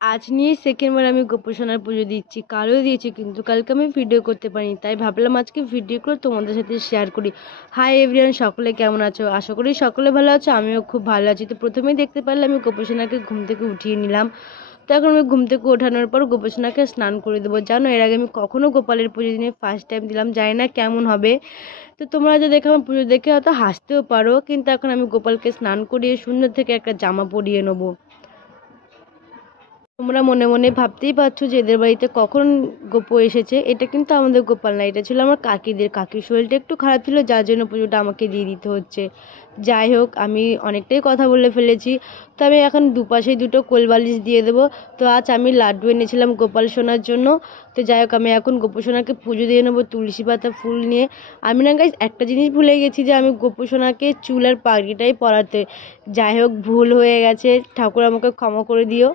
আজ নিয়ে সেকেন্ডবার আমি গোপোষণার পুজো দিচ্ছি। কালও দিয়েছি কিন্তু কালকে আমি ভিডিও করতে পারিনি, তাই ভাবলাম আজকে ভিডিও করে তোমাদের সাথে শেয়ার করি। হাই এভরিওয়ান, সকলে কেমন আছো? আশা করি সকলে ভালো আছো, আমিও খুব ভালো আছি। তো প্রথমেই দেখতে পারলে আমি গোপোষণাকে ঘুম থেকে উঠিয়ে নিলাম। তো এখন আমি ঘুম থেকে ওঠানোর পর গোপোষণাকে স্নান করে দেবো। জানো, এর আগে আমি কখনো গোপালের পুজো দিনে ফার্স্ট টাইম দিলাম, জানি না কেমন হবে। তো তোমরা যে দেখে আমার পুজো দেখে হয়তো হাসতেও পারো, কিন্তু এখন আমি গোপালকে স্নান করিয়ে সুন্দর থেকে একটা জামা পরিয়ে নেবো। তোমরা মনে মনে ভাবতেই পারছো যে এদের বাড়িতে কখন গোপু এসেছে। এটা কিন্তু আমাদের গোপাল না, এটা ছিল আমার কাকির শরীরটা একটু খারাপ ছিল, যার জন্য পুজোটা আমাকে দিয়ে দিতে হচ্ছে। যাই হোক, আমি অনেকটাই কথা বলে ফেলেছি। তো আমি এখন দুপাশে দুটো কোলবালিশ দিয়ে দেবো। তো আজ আমি লাড্ডু এনেছিলাম গোপাল সোনার জন্য। তো যাই হোক, আমি এখন গোপু সোনাকে পুজো দিয়ে নেবো তুলসী পাতা ফুল নিয়ে। আমি না গাইস একটা জিনিস ভুলে গেছি, যে আমি গোপু সোনাকে চুল আর পাগড়িটাই পরাতে। যাই হোক, ভুল হয়ে গেছে, ঠাকুর আমাকে ক্ষমা করে দিও।